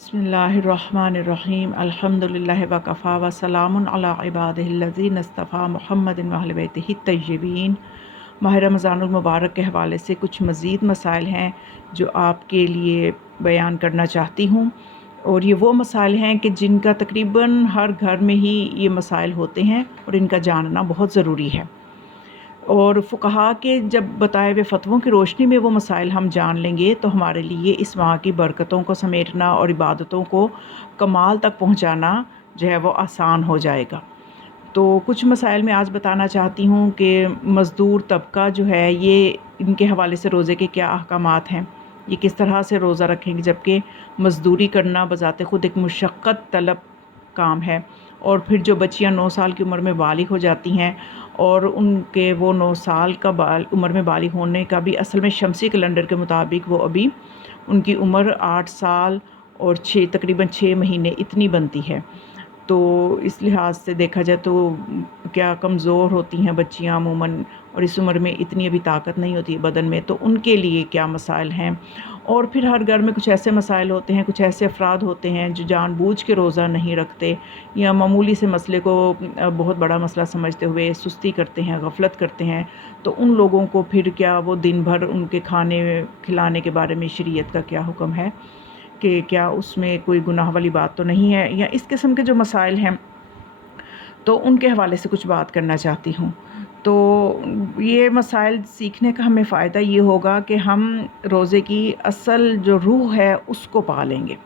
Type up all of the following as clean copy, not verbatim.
बिस्मिल्लाहिर्रहमानिर्रहीम अल्हम्दुलिल्लाहि वकफ़ा वसलामुन अला इबादिहिल्लज़ीना इस्तफ़ा मुहम्मदिन व अहले बैतिही तय्यबीन। माह रमज़ानुल मुबारक के हवाले से कुछ मज़ीद मसाइल हैं जो आपके लिए बयान करना चाहती हूँ, और ये वो मसाइल हैं कि जिनका तकरीबन हर घर में ही ये मसाइल होते हैं और इनका जानना बहुत ज़रूरी है। और फ़ुक़हा के जब बताए हुए फ़तवों की रोशनी में वो मसाइल हम जान लेंगे तो हमारे लिए इस माह की बरकतों को समेटना और इबादतों को कमाल तक पहुँचाना जो है वो आसान हो जाएगा। तो कुछ मसाइल मैं आज बताना चाहती हूँ कि मज़दूर तबका जो है ये इनके हवाले से रोज़े के क्या अहकामात हैं, ये किस तरह से रोज़ा रखेंगे, जबकि मज़दूरी करना बज़ाते ख़ुद एक मुशक्क़त तलब काम है। और फिर जो बच्चियाँ 9 साल की उम्र में बालिग़ हो जाती हैं और उनके वो 9 साल का उम्र में बालिग़ होने का भी असल में शमसी कैलेंडर के मुताबिक वो अभी उनकी उम्र 8 साल और तकरीबन 6 महीने इतनी बनती है। तो इस लिहाज से देखा जाए तो क्या कमज़ोर होती हैं बच्चियाँ अमूमन, और इस उम्र में इतनी अभी ताकत नहीं होती है बदन में, तो उनके लिए क्या मसाइल हैं। और फिर हर घर में कुछ ऐसे मसाइल होते हैं, कुछ ऐसे अफराद होते हैं जो जानबूझ के रोज़ा नहीं रखते या मामूली से मसले को बहुत बड़ा मसला समझते हुए सुस्ती करते हैं, गफलत करते हैं। तो उन लोगों को फिर क्या वो दिन भर उनके खाने खिलाने के बारे में शरीयत का क्या हुक्म है, कि क्या उसमें कोई गुनाह वाली बात तो नहीं है, या इस किस्म के जो मसाइल हैं तो उनके हवाले से कुछ बात करना चाहती हूँ। तो ये मसाइल सीखने का हमें फ़ायदा ये होगा कि हम रोज़े की असल जो रूह है उसको पा लेंगे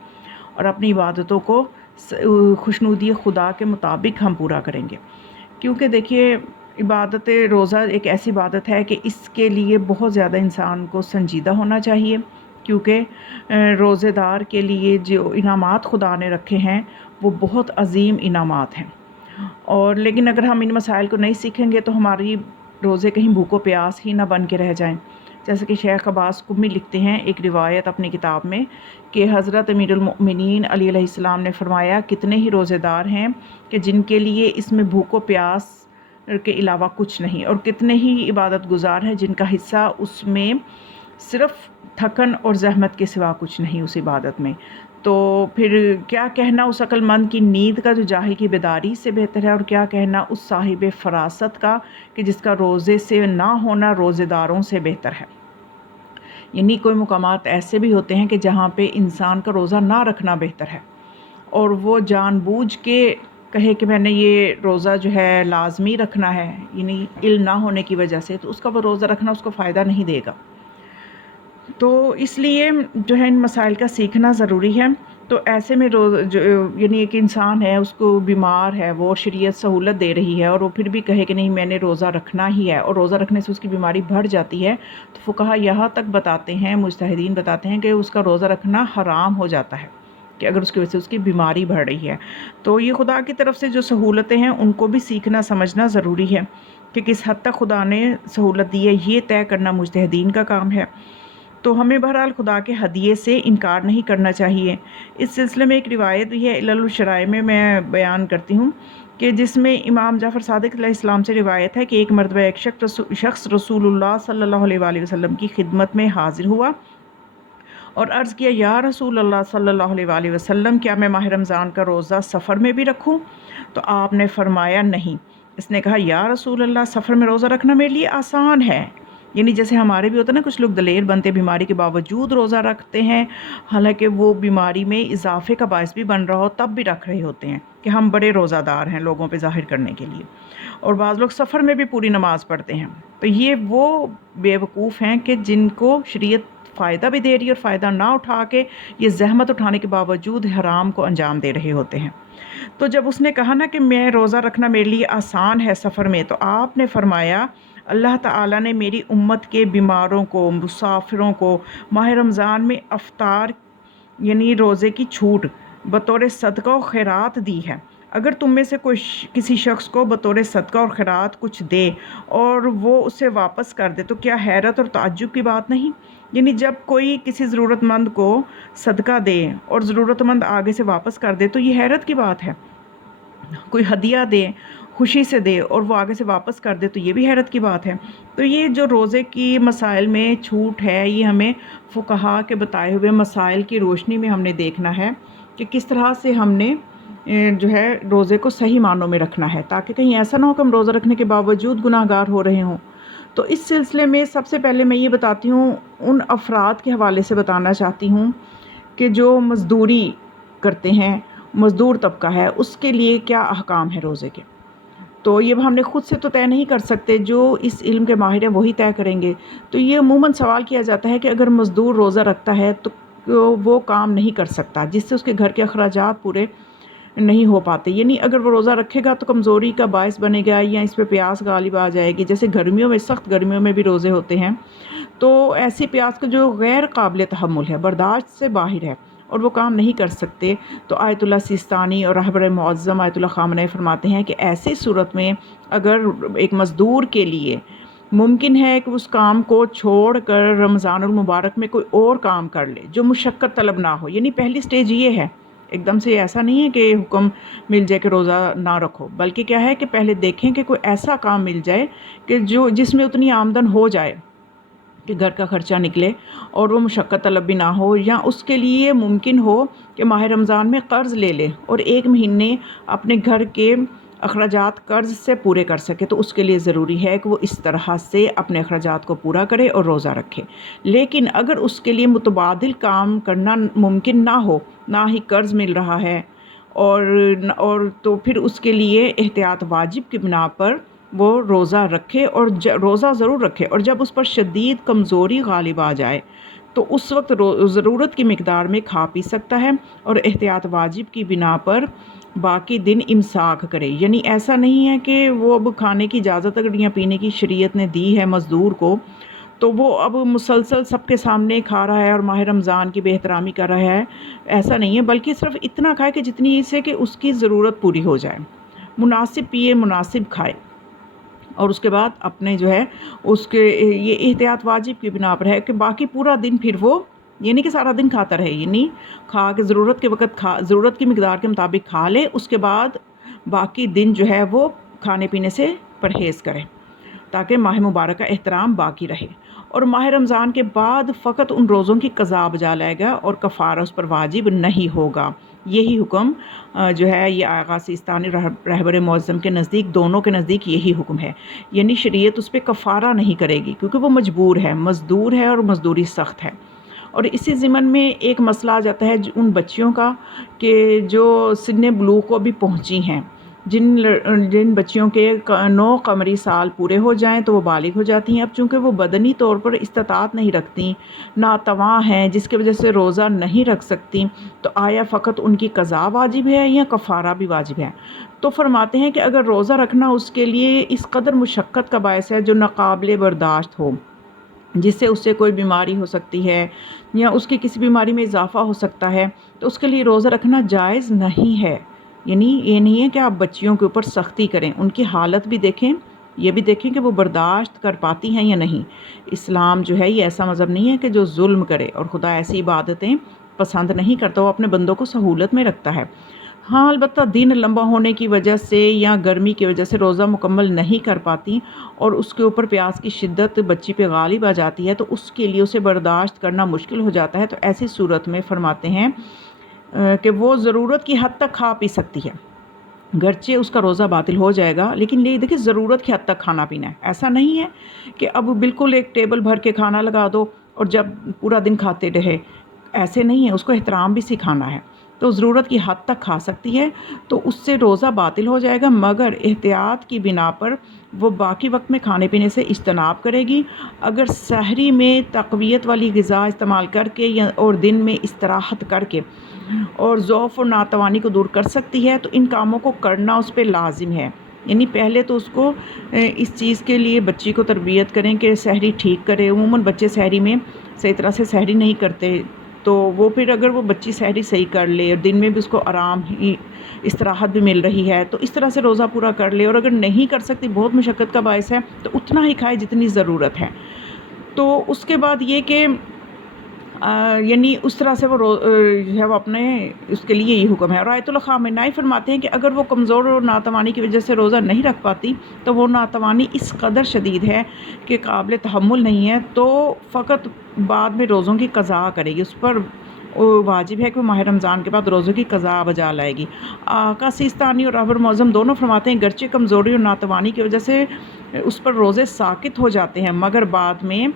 और अपनी इबादतों को खुशनुदी खुदा के मुताबिक हम पूरा करेंगे। क्योंकि देखिए, इबादत रोज़ा एक ऐसी इबादत है कि इसके लिए बहुत ज़्यादा इंसान को संजीदा होना चाहिए, क्योंकि रोज़ेदार के लिए जो इनामात खुदा ने रखे हैं वो बहुत अज़ीम इनामात हैं। और लेकिन अगर हम इन मसाइल को नहीं सीखेंगे तो हमारी रोज़े कहीं भूखो प्यास ही ना बन के रह जाएं। जैसे कि शेख अब्बास कुम्मी लिखते हैं एक रिवायत अपनी किताब में कि हज़रत अमीरुल मोमिनीन अली अलैहिस्सलाम ने फरमाया, कितने ही रोज़ेदार हैं कि जिनके लिए इसमें भूखो प्यास के अलावा कुछ नहीं, और कितने ही इबादत गुज़ार हैं जिनका हिस्सा उसमें सिर्फ़ थकन और ज़हमत के सिवा कुछ नहीं उस इबादत में। तो फिर क्या कहना उस अक्लमंद की नींद का जो जाहिल की बेदारी से बेहतर है, और क्या कहना उस साहिब फ़रासत का कि जिसका रोज़े से ना होना रोज़ेदारों से बेहतर है। यानी कोई मुकामात ऐसे भी होते हैं कि जहाँ पे इंसान का रोज़ा ना रखना बेहतर है, और वो जानबूझ के कहे कि मैंने ये रोज़ा जो है लाज़मी रखना है, यानी इल्म ना होने की वजह से, तो उसका वो रोज़ा रखना उसको फ़ायदा नहीं देगा। तो इसलिए जो है इन मसाइल का सीखना ज़रूरी है। तो ऐसे में जो यानी एक इंसान है उसको बीमार है, वो शरीयत सहूलत दे रही है और वो फिर भी कहे कि नहीं मैंने रोज़ा रखना ही है, और रोज़ा रखने से उसकी बीमारी बढ़ जाती है, तो फुक़हा यहाँ तक बताते हैं, मुज्तहिदीन बताते हैं कि उसका रोज़ा रखना हराम हो जाता है, कि अगर उसकी वजह से उसकी बीमारी बढ़ रही है। तो ये खुदा की तरफ से जो सहूलतें हैं उनको भी सीखना समझना ज़रूरी है कि किस हद तक खुदा ने सहूलत दी है, ये तय करना मुज्तहिदीन का काम है। तो हमें बहरहाल खुदा के हदिये से इनकार नहीं करना चाहिए। इस सिलसिले में एक रिवायत भी है, इल्लुल शराय में मैं बयान करती हूँ कि जिसमें इमाम जाफ़र सादिक़ अलैहिस्सलाम से रिवायत है कि एक मरतबा एक शख्स रसूलुल्लाह सल्लल्लाहु अलैहि वसल्लम की खिदमत में हाज़िर हुआ और अर्ज़ किया, या रसूलल्लाह सल्लल्लाहु अलैहि वसल्लम, क्या मैं माह रमज़ान का रोज़ा सफ़र में भी रखूँ? तो आपने फ़रमाया नहीं। इसने कहा, या रसूलल्लाह, सफ़र में रोज़ा रखना मेरे लिए आसान है। यानी जैसे हमारे भी होता है ना, कुछ लोग दलेर बनते बीमारी के बावजूद रोज़ा रखते हैं, हालांकि वो बीमारी में इजाफे का बायस भी बन रहा हो तब भी रख रहे होते हैं कि हम बड़े रोज़ादार हैं लोगों पे ज़ाहिर करने के लिए। और बाज़ लोग सफ़र में भी पूरी नमाज़ पढ़ते हैं। तो ये वो बेवकूफ़ हैं कि जिनको शरीयत फ़ायदा भी दे रही है और फ़ायदा ना उठा के ये ज़हमत उठाने के बावजूद हराम को अंजाम दे रहे होते हैं। तो जब उसने कहा ना कि मैं रोज़ा रखना मेरे लिए आसान है सफ़र में, तो आपने फ़रमाया, अल्लाह ताला ने मेरी उम्मत के बीमारों को, मुसाफिरों को माह रमज़ान में अफ्तार यानी रोज़े की छूट बतौर सदका और खैरात दी है। अगर तुम में से कोई किसी शख्स को बतौर सदका और खैरात कुछ दे और वो उसे वापस कर दे, तो क्या हैरत और ताज्जुब की बात नहीं? यानी जब कोई किसी ज़रूरतमंद को सदका दे और ज़रूरतमंद आगे से वापस कर दे तो ये हैरत की बात है। कोई हदिया दे, खुशी से दे और वो आगे से वापस कर दे, तो ये भी हैरत की बात है। तो ये जो रोज़े की मसाइल में छूट है, ये हमें फुक़हा के बताए हुए मसाइल की रोशनी में हमने देखना है کہ کس طرح سے ہم نے جو ہے روزے کو صحیح معنوں میں رکھنا ہے، تاکہ کہیں ایسا نہ ہو کہ ہم روزہ رکھنے کے باوجود گناہ گار ہو رہے ہوں۔ تو اس سلسلے میں سب سے پہلے میں یہ بتاتی ہوں، ان افراد کے حوالے سے بتانا چاہتی ہوں کہ جو مزدوری کرتے ہیں، مزدور طبقہ ہے، اس کے لیے کیا احکام ہے روزے کے۔ تو یہ ہم نے خود سے تو طے نہیں کر سکتے، جو اس علم کے ماہر ہیں وہی طے کریں گے۔ تو یہ عموماً سوال کیا جاتا ہے کہ اگر مزدور روزہ رکھتا ہے تو وہ کام نہیں کر سکتا جس سے اس کے گھر کے اخراجات پورے نہیں ہو پاتے، یعنی اگر وہ روزہ رکھے گا تو کمزوری کا باعث بنے گا یا اس پہ پیاس غالب آ جائے گی، جیسے گرمیوں میں، سخت گرمیوں میں بھی روزے ہوتے ہیں، تو ایسی پیاس کا جو غیر قابل تحمل ہے، برداشت سے باہر ہے اور وہ کام نہیں کر سکتے، تو آیت اللہ سیستانی اور رہبر معظم آیت اللہ خامنہ فرماتے ہیں کہ ایسی صورت میں اگر ایک مزدور کے لیے ممکن ہے کہ اس کام کو چھوڑ کر رمضان المبارک میں کوئی اور کام کر لے جو مشقت طلب نہ ہو، یعنی پہلی سٹیج یہ ہے، ایک دم سے ایسا نہیں ہے کہ حکم مل جائے کہ روزہ نہ رکھو، بلکہ کیا ہے کہ پہلے دیکھیں کہ کوئی ایسا کام مل جائے کہ جس میں اتنی آمدن ہو جائے کہ گھر کا خرچہ نکلے اور وہ مشقت طلب بھی نہ ہو، یا اس کے لیے ممکن ہو کہ ماہ رمضان میں قرض لے لے اور 1 مہینے اپنے گھر کے اخراجات قرض سے پورے کر سکے، تو اس کے لیے ضروری ہے کہ وہ اس طرح سے اپنے اخراجات کو پورا کرے اور روزہ رکھے۔ لیکن اگر اس کے لیے متبادل کام کرنا ممکن نہ ہو، نہ ہی قرض مل رہا ہے، اور تو پھر اس کے لیے احتیاط واجب کی بنا پر وہ روزہ رکھے، اور روزہ ضرور رکھے، اور جب اس پر شدید کمزوری غالب آ جائے تو اس وقت ضرورت کی مقدار میں کھا پی سکتا ہے، اور احتیاط واجب کی بنا پر باقی دن امساک کرے، یعنی ایسا نہیں ہے کہ وہ اب کھانے کی اجازت اگر یا پینے کی شریعت نے دی ہے مزدور کو تو وہ اب مسلسل سب کے سامنے کھا رہا ہے اور ماہ رمضان کی بے احترامی کر رہا ہے، ایسا نہیں ہے، بلکہ صرف اتنا کھائے کہ جتنی سے کہ اس کی ضرورت پوری ہو جائے، مناسب پیے، مناسب کھائے، اور اس کے بعد اپنے جو ہے اس کے یہ احتیاط واجب کی بنا پر ہے کہ باقی پورا دن پھر وہ یہ نہیں کہ سارا دن کھاتا رہے، یعنی کھا کے ضرورت کے وقت ضرورت کی مقدار کے مطابق کھا لے، اس کے بعد باقی دن جو ہے وہ کھانے پینے سے پرہیز کرے تاکہ ماہ مبارک کا احترام باقی رہے، اور ماہ رمضان کے بعد فقط ان روزوں کی قضا بجا لائے گا اور کفارہ اس پر واجب نہیں ہوگا۔ یہی حکم جو ہے یہ آغا سیستانی رہبر معظم کے نزدیک، دونوں کے نزدیک یہی حکم ہے، یعنی شریعت اس پہ کفارہ نہیں کرے گی کیونکہ وہ مجبور ہے، مزدور ہے اور مزدوری سخت ہے۔ اور اسی ضمن میں ایک مسئلہ آ جاتا ہے ان بچیوں کا کہ جو سن بلوغ کو بھی پہنچی ہیں، جن بچیوں کے 9 قمری سال پورے ہو جائیں تو وہ بالغ ہو جاتی ہیں، اب چونکہ وہ بدنی طور پر استطاعت نہیں رکھتی، ناتواں ہیں، جس کی وجہ سے روزہ نہیں رکھ سکتی، تو آیا فقط ان کی قضا واجب ہے یا کفارہ بھی واجب ہے؟ تو فرماتے ہیں کہ اگر روزہ رکھنا اس کے لیے اس قدر مشقت کا باعث ہے جو ناقابل برداشت ہو، جس سے اس سے کوئی بیماری ہو سکتی ہے یا اس کی کسی بیماری میں اضافہ ہو سکتا ہے، تو اس کے لیے روزہ رکھنا جائز نہیں ہے۔ یعنی یہ نہیں ہے کہ آپ بچیوں کے اوپر سختی کریں، ان کی حالت بھی دیکھیں، یہ بھی دیکھیں کہ وہ برداشت کر پاتی ہیں یا نہیں۔ اسلام جو ہے یہ ایسا مذہب نہیں ہے کہ جو ظلم کرے، اور خدا ایسی عبادتیں پسند نہیں کرتا، وہ اپنے بندوں کو سہولت میں رکھتا ہے۔ ہاں البتہ دن لمبا ہونے کی وجہ سے یا گرمی کی وجہ سے روزہ مکمل نہیں کر پاتی اور اس کے اوپر پیاس کی شدت بچی پہ غالب آ جاتی ہے، تو اس کے لیے اسے برداشت کرنا مشکل ہو جاتا ہے، تو ایسی صورت میں فرماتے ہیں کہ وہ ضرورت کی حد تک کھا پی سکتی ہے، گرچہ اس کا روزہ باطل ہو جائے گا، لیکن یہ دیکھیں ضرورت کی حد تک کھانا پینا ہے، ایسا نہیں ہے کہ اب بالکل ایک ٹیبل بھر کے کھانا لگا دو اور جب پورا دن کھاتے رہے، ایسے نہیں ہے، اس کو احترام بھی سکھانا ہے، تو ضرورت کی حد تک کھا سکتی ہے، تو اس سے روزہ باطل ہو جائے گا، مگر احتیاط کی بنا پر وہ باقی وقت میں کھانے پینے سے اجتناب کرے گی۔ اگر سحری میں تقویت والی غذا استعمال کر کے اور دن میں استراحت کر کے اور ضعف اور ناتوانی کو دور کر سکتی ہے تو ان کاموں کو کرنا اس پہ لازم ہے، یعنی پہلے تو اس کو اس چیز کے لیے بچی کو تربیت کریں کہ سحری ٹھیک کرے، عموماً بچے سحری میں صحیح طرح سے سحری نہیں کرتے، تو وہ پھر اگر وہ بچی سحری صحیح کر لے اور دن میں بھی اس کو آرام ہی استراحت بھی مل رہی ہے تو اس طرح سے روزہ پورا کر لے، اور اگر نہیں کر سکتی، بہت مشقت کا باعث ہے، تو اتنا ہی کھائے جتنی ضرورت ہے۔ تو اس کے بعد یہ کہ یعنی اس طرح سے وہ جو ہے وہ اپنے اس کے لیے یہ حکم ہے، اور آیت اللہ خامنہ فرماتے ہیں کہ اگر وہ کمزور اور ناتوانی کی وجہ سے روزہ نہیں رکھ پاتی تو وہ ناتوانی اس قدر شدید ہے کہ قابل تحمل نہیں ہے، تو فقط بعد میں روزوں کی قضا کرے گی، اس پر वाजिब है कि वो माह रमज़ान के बाद रोज़ों की क़ज़ा बजा लाएगी। आका सिस्तानी और रहबर मौज़म दोनों फरमाते हैं गरचे कमज़ोरी और नातवानी की वजह से उस पर रोज़े साकित हो जाते हैं, मगर बाद में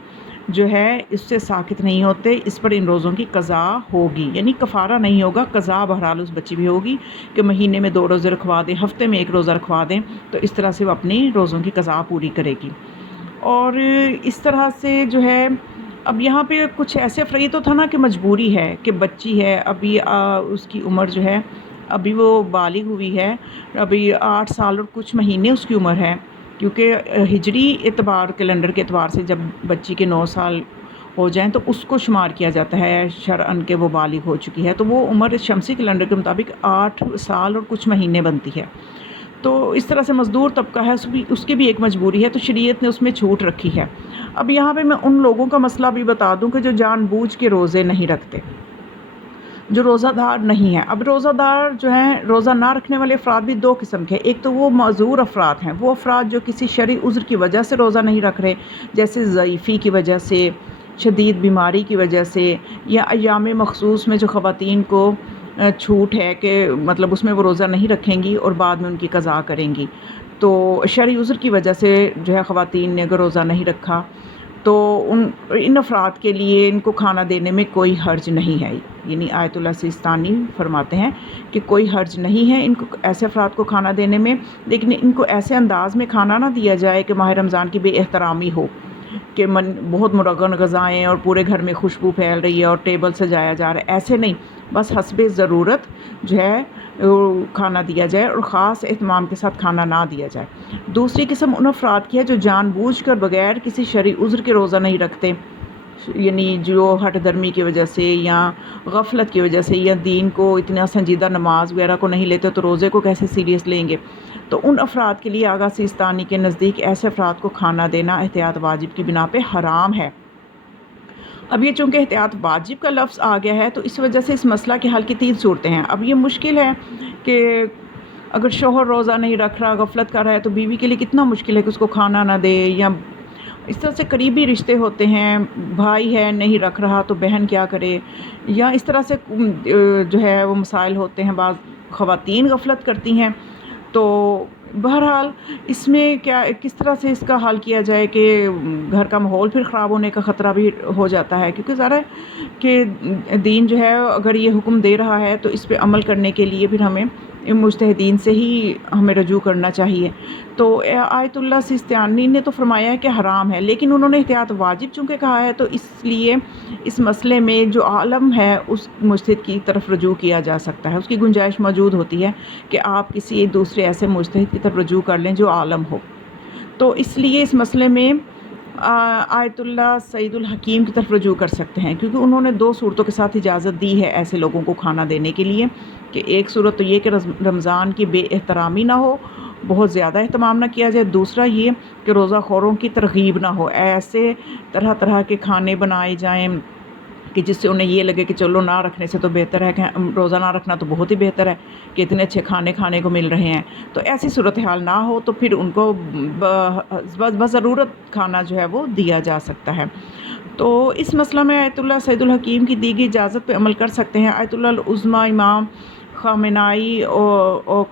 जो है इससे साकित नहीं होते, इस पर इन रोज़ों की क़ज़ा होगी, यानी कफ़ारा नहीं होगा, क़ज़ा बहरहाल उस बच्ची भी होगी कि महीने में 2 रोज़े रखवा दें, हफ़्ते में 1 रोज़ा रखवा दें, तो इस तरह से वो अपनी रोज़ों की क़ज़ा पूरी करेगी। और इस तरह से जो है अब यहाँ पे कुछ ऐसे ये तो था ना कि मजबूरी है कि बच्ची है अभी, उसकी उम्र जो है अभी वो बालिग हुई है, अभी 8 साल और कुछ महीने उसकी उम्र है, क्योंकि हिजरी एतबार कैलेंडर के एतबार से जब बच्ची के 9 साल हो जाएं तो उसको शुमार किया जाता है शरअन के वो बालिग हो चुकी है, तो वो उम्र शमसी कैलेंडर के मुताबिक 8 साल और कुछ महीने बनती है। तो इस तरह से मज़दूर तबका है, उसकी भी एक मजबूरी है, तो शरीयत ने उसमें छूट रखी है। अब यहाँ पे मैं उन लोगों का मसला भी बता दूं कि जो जानबूझ के रोज़े नहीं रखते, जो रोज़ादार नहीं है। अब रोज़ादार जो हैं, रोज़ा ना रखने वाले अफराद भी 2 किस्म के हैं। एक तो वो माज़ूर अफराद हैं, वो अफराद जो किसी शरई उज़्र की वजह से रोज़ा नहीं रख रहे, जैसे ज़ईफ़ी की वजह से, शदीद बीमारी की वजह से, या अय्याम मख़सूस में जो ख़वातीन को छूट है कि मतलब उसमें वो रोज़ा नहीं रखेंगी और बाद में उनकी क़ज़ा करेंगी। तो शरई उज़्र की वजह से जो है ख़वातीन ने अगर रोज़ा नहीं रखा तो इन अफराद के लिए इनको खाना देने में कोई हर्ज नहीं है, यानी आयतुल्लाह सिस्तानी फरमाते हैं कि कोई हर्ज नहीं है इनको ऐसे अफराद को खाना देने में, लेकिन इनको ऐसे अंदाज़ में खाना ना दिया जाए कि माह रमज़ान की बेएहतरामी हो, कि मन बहुत मुरगन ग़ज़ाएँ और पूरे घर में खुशबू फैल रही है और टेबल सजाया जा रहा है, ऐसे नहीं, बस हस्बे ज़रूरत जो है खाना दिया जाए और ख़ास एहतमाम के साथ खाना ना दिया जाए। दूसरी किस्म उन अफराद की है जो जानबूझकर बग़ैर किसी शरई उज़्र के रोज़ा नहीं रखते, यानी जो हठ धर्मी की वजह से या गफलत की वजह से या दीन को इतना संजीदा नमाज वगैरह को नहीं लेते, तो रोज़े को कैसे सीरियस लेंगे। तो उन अफराद के लिए आगा सिस्तानी के नज़दीक ऐसे अफराद को खाना देना एहतियात वाजिब की बिना पे हराम है। अब ये चूँकि एहतियात वाजिब का लफ्ज़ आ गया है, तो इस वजह से इस मसला के हल की 3 सूरतें हैं। अब ये मुश्किल है कि अगर शौहर रोज़ा नहीं रख रहा, गफलत कर रहा है, तो बीवी के लिए कितना मुश्किल है कि उसको खाना ना दे, या इस तरह से करीबी रिश्ते होते हैं, भाई है नहीं रख रहा तो बहन क्या करे, या इस तरह से जो है वो मसाइल होते हैं, बाज़ ख़वातीन गफलत करती हैं। तो बहरहाल इसमें क्या किस तरह से इसका हल किया जाए कि घर का माहौल फिर ख़राब होने का ख़तरा भी हो जाता है, क्योंकि ज़रा कि दीन जो है अगर ये हुक्म दे रहा है तो इस पे अमल करने के लिए फिर हमें मुज्तहिदीन से ही हमें रजू करना चाहिए। तो आयतुल्लाह सिस्तानी ने तो फरमाया है कि हराम है, लेकिन उन्होंने एहतियात वाजिब चूँकि कहा है, तो इसलिए इस मसले में जो आलम है उस मुज्तहिद की तरफ रजू किया जा सकता है, उसकी गुंजाइश मौजूद होती है कि आप किसी दूसरे ऐसे मुज्तहिद की तरफ रजू कर लें जो आलम हो। तो इसलिए इस मसले में आयतुल्लाह सईदुल हकीम की तरफ रजू कर सकते हैं, क्योंकि उन्होंने 2 सूरतों के साथ इजाज़त दी है ऐसे लोगों को खाना देने के लिए, कि एक सूरत तो ये कि रमज़ान की बेएहतरामी ना हो, बहुत ज़्यादा एहतमाम ना किया जाए, दूसरा ये कि रोज़ा खोरों की तरग़ीब ना हो, ऐसे तरह तरह के खाने बनाए जाएँ कि जिससे उन्हें ये लगे कि चलो ना रखने से तो बेहतर है कि रोज़ा ना रखना तो बहुत ही बेहतर है कि इतने अच्छे खाने खाने को मिल रहे हैं। तो ऐसी सूरत हाल ना हो तो फिर उनको बज़रूरत खाना जो है वो दिया जा सकता है। तो इस मसला में आयतुल्लाह सईदुल हकीम की दी गई इजाज़त पे अमल कर सकते हैं। आयतुल्लाह उज़्मा इमाम ख़ामेनाई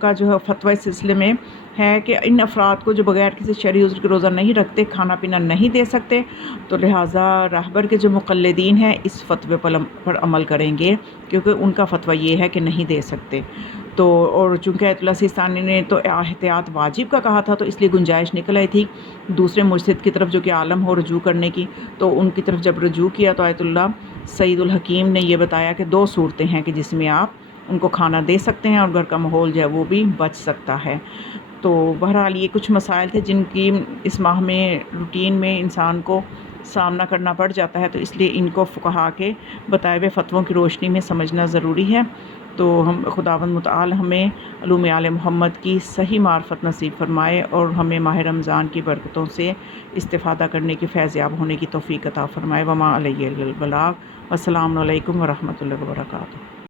का जो है फ़तवा इस सिलसिले में है कि इन अफराद को जो बग़ैर किसी शरई उज़्र के रोज़ा नहीं रखते खाना पीना नहीं दे सकते, तो लिहाजा रहबर के जो मुक़ल्लिदीन हैं इस फ़तवे पर अमल करेंगे, क्योंकि उनका फ़तवा ये है कि नहीं दे सकते। तो और चूँकि आयतुल्लाह सिस्तानी ने तो एहतियात वाजिब का कहा था, तो इसलिए गुंजाइश निकल आई थी दूसरे मुज्तहिद की तरफ जो कि आलम हो रजू करने की। तो उनकी तरफ जब रजू किया तो आयतुल्लाह सईदुल हकीम ने ये बताया कि 2 सूरतें हैं कि जिसमें आप उनको खाना दे सकते हैं और घर का माहौल जो है वो भी बच सकता है। तो बहरहाल ये कुछ मसाइल थे जिनकी इस माह में रूटीन में इंसान को सामना करना पड़ जाता है, तो इसलिए इनको फ़ुक़हा के बताए हुए फ़तवों की रोशनी में समझना ज़रूरी है। तो हम खुदावंद मुतआल हमें उलूम आले मोहम्मद की सही मार्फत नसीब फरमाए और हमें माह रमज़ान की बरकतों से इस्तिफ़ादा करने की फ़ैज़याब होने की तौफ़ीक़ अता फ़रमाए। वमा अलैहि इल्लल बलाग। अस्सलामु अलैकुम व रहमतुल्लाहि व बरकातुहू।